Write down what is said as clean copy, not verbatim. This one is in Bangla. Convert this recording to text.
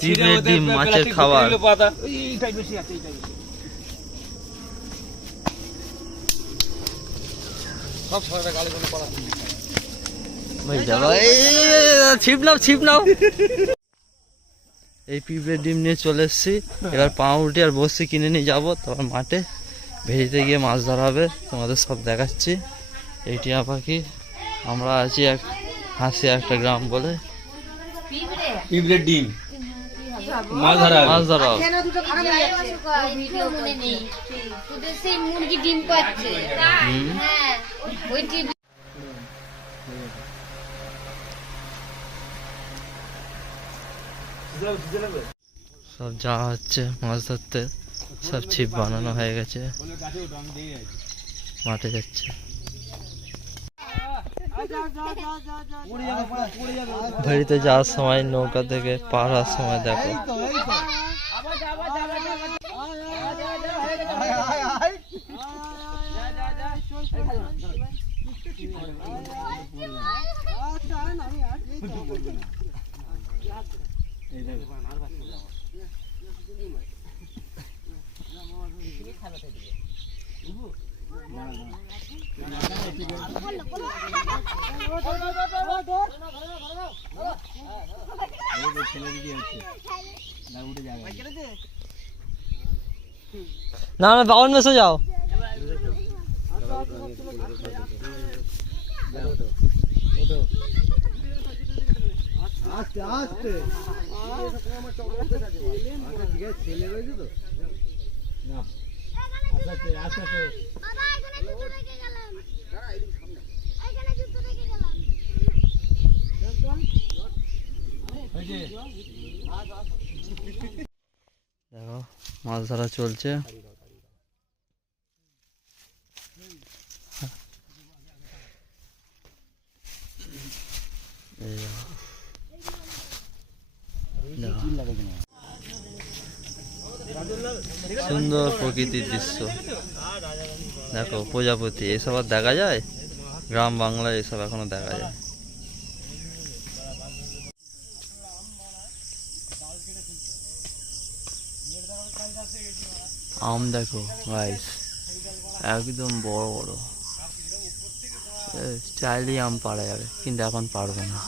পিঁপড়ের ডিম মাছের খাবার। ছিপ নাও ছিপ নাও। এই পিঁপড়ের ডিম নিয়ে চলে এসেছি, এবার পাউরুটি আর বসি কিনে নিয়ে যাবো, তারপর মাঠে ভেড়িতে গিয়ে মাছ ধরা হবে, তোমাদের সব দেখাচ্ছি। এই টিয়া পাখি, আমরা আছি এক হাসি একটা গ্রাম বলে। পিঁপড়ের ডিম মাছ ধরা মুরগি ডিম পাচ্ছে। সব যাওয়া হচ্ছে মাছ ধরতে, সব ছিপ বানানো হয়ে গেছে, মাঠে যাচ্ছে। ভেড়িতে যাওয়ার সময় নৌকা থেকে পার হওয়ার সময় দেখো না না বাউন মেসে যাও। দেখো মাছ ধরা চলছে। সুন্দর প্রকৃতির দৃশ্য দেখো, প্রজাপতি এসব আর দেখা যায়? গ্রাম বাংলায় এসব এখনো দেখা যায়। আম দেখো গাইস, একদম বড় বড়, চাইলেই আম পাড়া যাবে, কিন্তু এখন পারবো না।